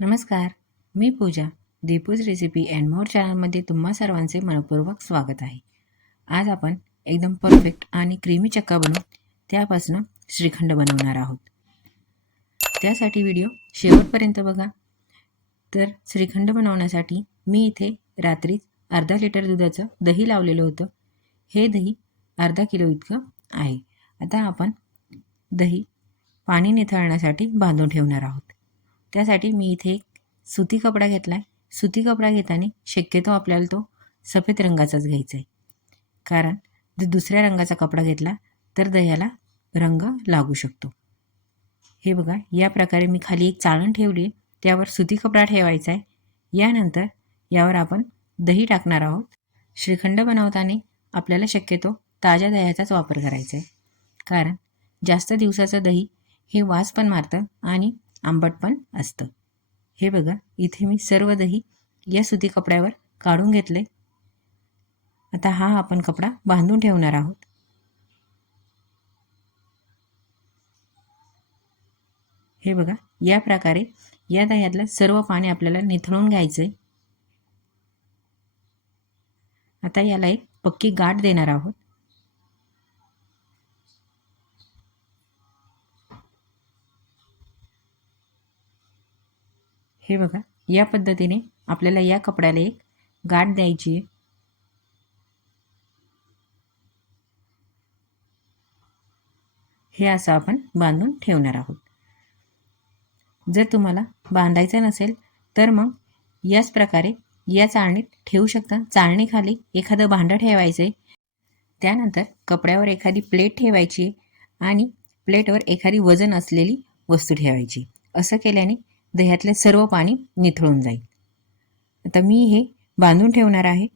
नमस्कार मी पूजा दीपूज recipe and more चॅनलमध्ये तुम्हा सर्वांचे मनपूर्वक स्वागत आहे. आज आपण एकदम परफेक्ट आणि क्रीमी चक्का बनवून त्यापासून श्रीखंड बनवणार आहोत. त्यासाठी व्हिडिओ शेवटपर्यंत बघा. तर श्रीखंड बनवण्यासाठी मी इथे रात्रीच अर्धा लिटर दुधाचं दही लावलेलं होतं. हे दही अर्धा किलो इतकं आहे. आता आपण दही पाणी निथळण्यासाठी बांधून ठेवणार आहोत. त्यासाठी मी इथे एक सुती कपडा घेतला आहे सुती कपडा घेताना शक्यतो आपल्याला तो सफेद रंगाचाच घ्यायचा आहे कारण जर दुसऱ्या रंगाचा कपडा घेतला तर दह्याला रंग लागू शकतो. हे बघा या प्रकारे मी खाली एक चाळण ठेवली आहे. त्यावर सुती कपडा ठेवायचा आहे यानंतर यावर आपण दही टाकणार आहोत. श्रीखंड बनवताना आपल्याला शक्यतो ताज्या दह्याचाच वापर करायचा आहे कारण जास्त दिवसाचं दही हे वास पण मारतं आणि आंबट पण असतं. हे बघा इथे मी सर्व दही या सुती कपड्यावर काढून घेतले. आता हा आपण कपडा बांधून ठेवणार आहोत. हे बघा या प्रकारे या दह्यातलं सर्व पाणी आपल्याला निथळून घ्यायचं आहे आता याला एक पक्की गाठ देणार आहोत. हे बघा या पद्धतीने आपल्याला या कपड्याला एक गाठ द्यायची आहे. हे असं आपण बांधून ठेवणार आहोत. जर तुम्हाला बांधायचं नसेल तर मग याच प्रकारे या चाळणीत ठेवू शकता. चाळणीखाली एखादं भांडं ठेवायचं आहे. त्यानंतर कपड्यावर एखादी प्लेट ठेवायची आणि प्लेटवर एखादी वजन असलेली वस्तू ठेवायची असं केल्याने दह्यातले सर्व पाणी निथळून जाईल. आता मी हे बांधून ठेवणार आहे.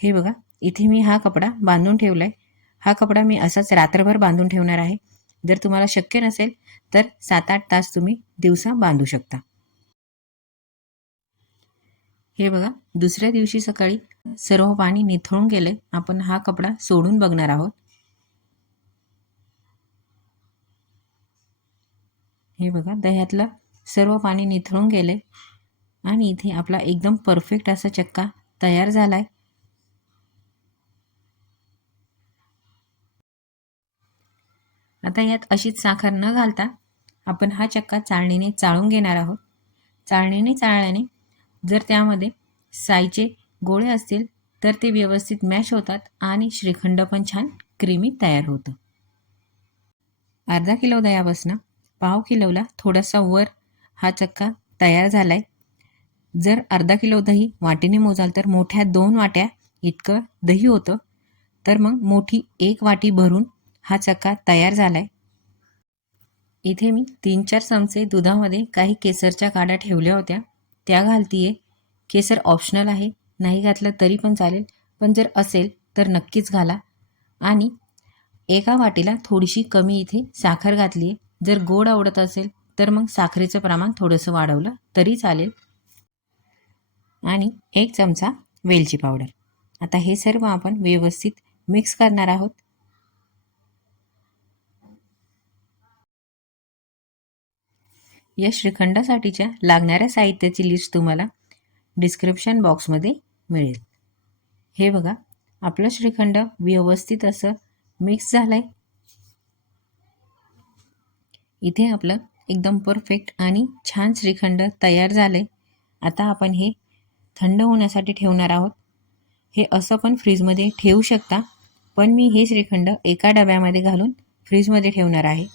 हे बघा इथे मी हा कपडा बांधून ठेवला आहे हा कपडा मी असाच रात्रभर बांधून ठेवणार आहे. जर तुम्हाला शक्य नसेल तर सात आठ तास तुम्ही दिवसा बांधू शकता. हे बघा दुसऱ्या दिवशी सकाळी सर्व पाणी निथळून गेले आपण हा कपडा सोडून बघणार आहोत. हे बघा दह्यातलं सर्व पाणी निथळून गेले. आणि इथे आपला एकदम परफेक्ट असा चक्का तयार झाला आहे आता यात अशीच साखर न घालता आपण हा चक्का चाळणीने चाळून घेणार आहोत. चाळणीने चाळल्याने जर त्यामध्ये साईचे गोळे असतील तर ते व्यवस्थित मॅश होतात आणि श्रीखंड पण छान क्रीमी तयार होतं. अर्धा किलो दह्यापासनं पाव किलोला थोडासा वर हा चक्का तयार झाला आहे जर अर्धा किलो दही वाटीने मोजाल तर मोठ्या दोन वाट्या इतकं दही होतं. तर मग मोठी एक वाटी भरून हा चक्का तयार झाला आहे इथे मी तीन चार चमचे दुधामध्ये काही केसरच्या काड्या ठेवल्या होत्या. त्या घालतीये. केसर ऑप्शनल आहे. नाही घातलं तरी पण चालेल. पण जर असेल तर नक्कीच घाला. आणि एका वाटीला थोडीशी कमी इथे साखर घातली आहे जर गोड आवडत असेल तर मग साखरेचं प्रमाण थोडंसं वाढवलं तरी चालेल. आणि एक चमचा वेलची पावडर. आता हे सर्व आपण व्यवस्थित मिक्स करणार आहोत. या श्रीखंडासाठीच्या लागणाऱ्या साहित्याची लिस्ट तुम्हाला डिस्क्रिप्शन बॉक्समध्ये मिळेल. हे बघा आपलं श्रीखंड व्यवस्थित असं मिक्स झालं आहे इथे आपलं एकदम परफेक्ट आणि छान श्रीखंड तयार झालं. आहे आता आपण हे थंड होण्यासाठी ठेवणार आहोत. हे असं पण फ्रीजमध्ये ठेवू शकता पण मी हे श्रीखंड एका डब्यामध्ये घालून फ्रीजमध्ये ठेवणार आहे.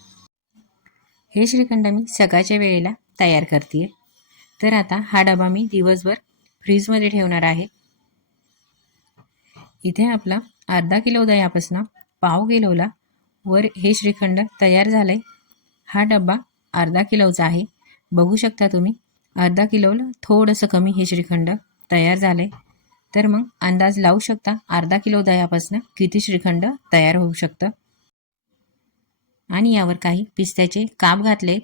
हे श्रीखंड मी सकाळच्या वेळेला तयार करते तर आता हा डबा मी दिवसभर फ्रीजमध्ये ठेवणार आहे. इथे आपला अर्धा किलो दह्यापासून पाव किलोला वर हे श्रीखंड तयार झालं आहे हा डब्बा अर्धा किलोचा आहे. बघू शकता तुम्ही अर्धा किलोला थोडंसं कमी हे श्रीखंड तयार झाले. तर मग अंदाज लावू शकता अर्धा किलो दह्यापासून किती श्रीखंड तयार होऊ शकतं. आणि यावर काही पिस्त्याचे काप घातलेत.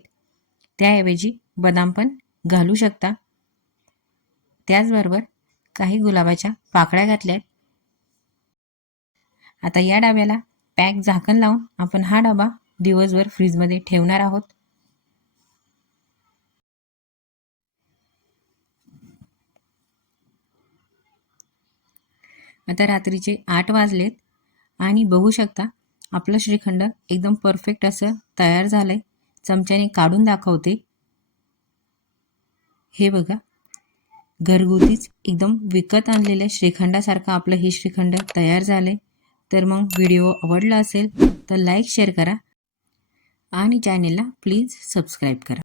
त्याऐवजी बदाम पण घालू शकता. त्याचबरोबर काही गुलाबाच्या पाकळ्या घातल्यात. आता या डब्याला पॅक झाकण लावून आपण हा डबा दिवसभर फ्रीजमध्ये ठेवणार आहोत. आता रात्रीचे आठ वाजलेत आणि बघू शकता आपलं श्रीखंड एकदम परफेक्ट असं तयार झालं आहे चमच्याने काढून दाखवते. हे बघा घरगुतीच एकदम विकत आणलेल्या श्रीखंडासारखं आपलं हे श्रीखंड तयार झालं आहे तर मग व्हिडिओ आवडला असेल तर लाईक शेअर करा. आणि चॅनेलला प्लीज सबस्क्राईब करा.